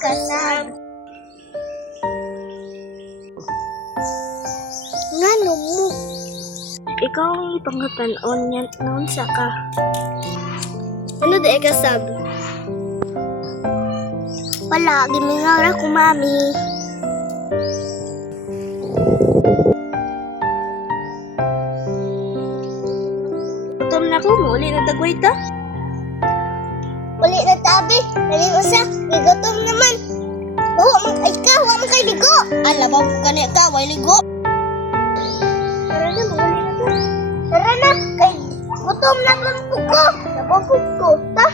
kasag. Ngano mo? Ikaw ang ipangutanon niyan noon sa ka. Ano di kasag? Wala, gimingara ko, mami. Gutom na ko, muli na dagway ta. Uli na tabi, naling usa, gigotom naman. Huwag man kay ligo. Alabaw ko kani ka, way ligo. Tara na, muli na to. Tara na, kay gutom na lang po ko. Napapod ko, ta?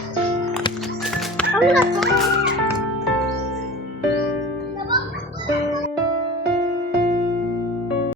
Ang lato.